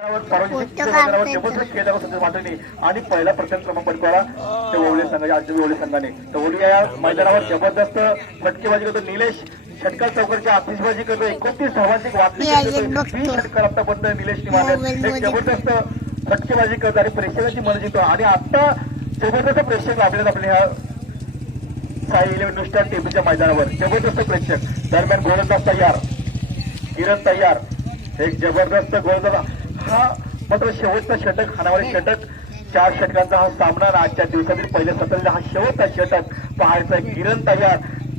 आणि पहिला प्रथम क्रमांक पटकावला ते ओवळे संघाच्या आजी ओवळे संघाने. तर ओवळे या मैदानावर जबरदस्त फटकेबाजी करतो. निलेश षटकार चौकडच्या आतिषबाजी करतो. 29 धावांची वाटणी 20 षटकार आतापर्यंत निलेशने मारले. एक जबरदस्त फटकेबाजी करतो आणि प्रेक्षकांची मन जिंकतो. आणि आता जबरदस्त प्रेक्षक लाभलेत आपल्या ह्या साई 11 नुस्टार टेबलच्या मैदानावर. जबरदस्त प्रेक्षक. दरम्यान गोलंदाज तयार, किरण तयार. एक जबरदस्त गोलंदाज. हा मात्र शेवटचा षटक, हाणावरी षटक. 4 षटकांचा हा सामना. आजच्या दिवसातील पहिल्या सत्राचा हा शेवटचा षटक पाहायचा. किरण तयार,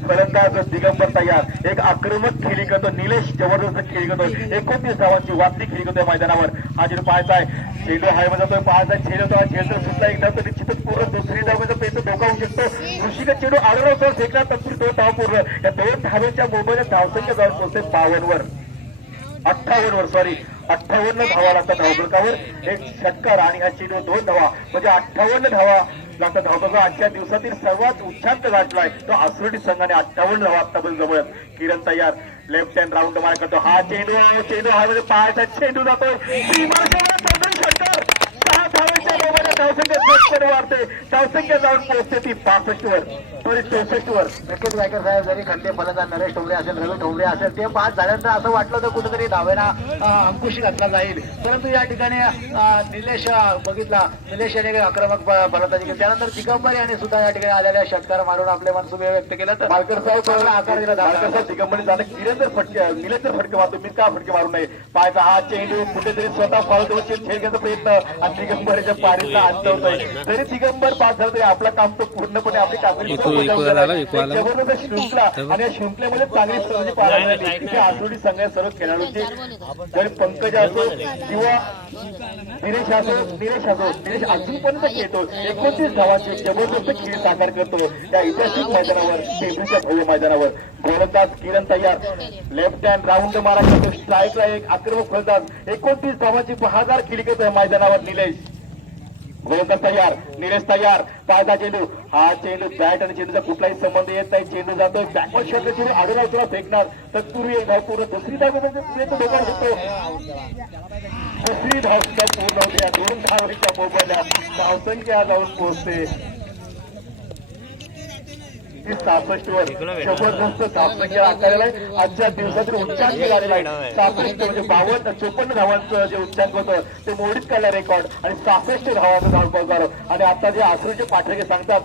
फलंदाज दिगंबर तयार. एक आक्रमक खेळी करतो निलेश, जबरदस्त खेळी करतो. 29 धावांची वाचली खेळी करतोय मैदानावर. हा चेंडू पाहायचा आहे. चेंडू हायमध्ये जातोय, पाहायचा झेलतो. झेलतो सुटला एकदा तर निश्चितच पूर्ण दुसरी धावेचा पेच धोका होऊ शकतो. ऋषिका चेंडू आडवतो, फेकला तत्पूर 2 धाव पूर्ण. या 2 धावेच्या मोबाईलच्या धावसंख्या जाऊन पोहोचते 58 धावा लागतात धावफलकावर. एक षटकार आणि हा चेंडू 2 धावा म्हणजे 58 धावा लागतात धावफलकावर. आजच्या दिवसातील सर्वात उच्चांक गाठलाय तो आसुर्डी संघाने. 58 धावा आतापर्यंत जवळ. किरण तयार, लेफ्ट हँड राऊंड मार करतो. हा चेंडू हायमध्ये पाहायचा. चेंडू जातोय षटकार. 6 धावेच्या मोबाईलच्या धावसंख्या झटकन वाढते. धावसंख्या जाऊन पोहोचते ती 65 वर, 64 वर. नक्कीच गायकर साहेब, जरी खंडे फलंदाज नरेश ठोंबरे असेल, रवी ठोंबरे असेल, ते 5 झाल्यानंतर असं वाटलं होतं कुठेतरी धावेना अंकुश घातला जाईल. परंतु या ठिकाणी निलेश बघितला, निलेश याने आक्रमक फलंदाजी केली. त्यानंतर दिगंबर याने सुद्धा या ठिकाणी आलेल्या षटकार मारून आपले मनसुबे व्यक्त केले. तर मालकर साहेब आकार दिला. मालकर साहेब दिगंबरने जाणं किरण जर फटके, निलेश जर फटके मारतो, मी का फटके मारू नये. पाहायचा हा चेंडू कुठेतरी स्वतः फाळतो. खेळ घेण्याचा प्रयत्न आणि दिगंबरच्या पारीचा अंत होतोय. जरी दिगंबर पास झाला तरी आपलं काम तो पूर्णपणे आपली कामगिरी जबरदस्त शृंखला. आणि या शृंखलेमध्ये चांगली स्पर्धा पाहायला मिळाली. इथे आसुर्डी संघाच्या सर्व खेळाडूंची, जरी पंकज असो किंवा निलेश अजूनपर्यंत खेळतो. 29 धावांचे जबरदस्त खेळ साकार करतो या ऐतिहासिक मैदानावर, टेंभूरच्या भव्य मैदानावर. गोलंदाज किरण तयार, लेफ्ट हँड राऊंड मारा करतो. स्ट्राईकला एक आक्रमक फलंदाज. 29 धावांची 1000 खेळी करतो मैदानावर निलेश. गोलंदाज तयार, निलेश तयार. पायदा चेंडू. हा चेंडू बॅट आणि चेंडूचा कुठलाही संबंध येत नाही. चेंडू जातोय बॅकवर्ड शॉट. चेंडू आडून तुला फेकणार. तत्पूर्वी एक धाव पूर्ण. दुसरी धाव धोका होतो. दुसरी धाव पूर्ण होते. या 2 धावांच्या मोबाईलला धावसंख्या जाऊन पोहोचते 66 वर. जबरदस्त धावसंख्या आकारलेला आहे. आजच्या दिवसातील उच्चांक झालेला आहे 66 म्हणजे 54 धावांचं जे उच्चांक होतं ते मोडीत काढलं रेकॉर्ड. आणि 66 धावांचा धाव. आणि आता जे आसुरीचे पाठ्यके सांगतात